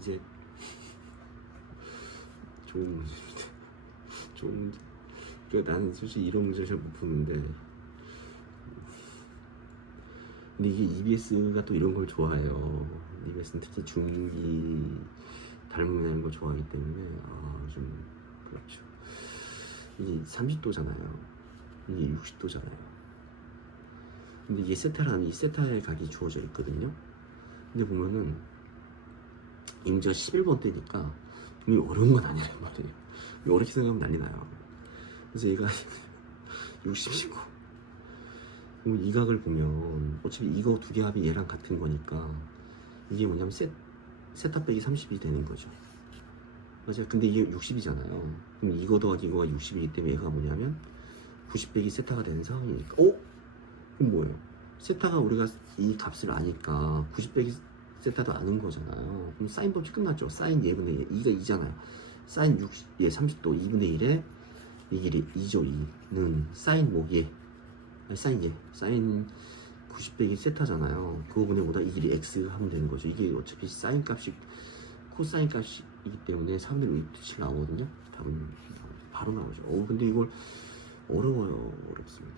이제 좋은 문제입니다. 좋은 문제. 그러니까 나는 솔직히 이런 문제 잘 못 푸는데 근데 이게 EBS가 또 이런 걸 좋아해요. EBS는 특히 중기 닮은 걸 좋아하기 때문에 아좀 그렇죠. 이게 30도잖아요. 이게 60도잖아요. 근데 이게 세타라는 이 세타의 각이 주어져 있거든요. 근데 보면은 임자 11번 때니까 분명히 어려운 건 아니란 말이에요. 어렵게 생각하면 난리 나요. 그래서 얘가 60이고 그럼 이 각을 보면 어차피 이거 두 개 합이 얘랑 같은 거니까 이게 뭐냐면 세, 세타 빼기 30이 되는 거죠. 맞아요. 근데 이게 60이잖아요. 그럼 이거 더하기 이거가 60이기 때문에 얘가 뭐냐면 90 빼기 세타가 되는 상황이니까. 어? 그럼 뭐예요? 세타가 우리가 이 값을 아니까 90 빼기 세타도 아는 거잖아요. 그럼 사인 법칙 끝났죠. 사인 예분의 1. 2가 2잖아요. 사인 60, 예, 30도 2분의 1에 이 길이 2죠. 2는 사인 뭐 예. 사인 예. 사인 90 빼기 세타잖아요. 그거분의 보다 이 길이 x 하면 되는 거죠. 이게 어차피 사인 값이 코사인 값이기 때문에 3분의 1 뜻이 나오거든요. 답은 바로 나오죠. 어, 근데 이걸 어려워요. 어렵습니다.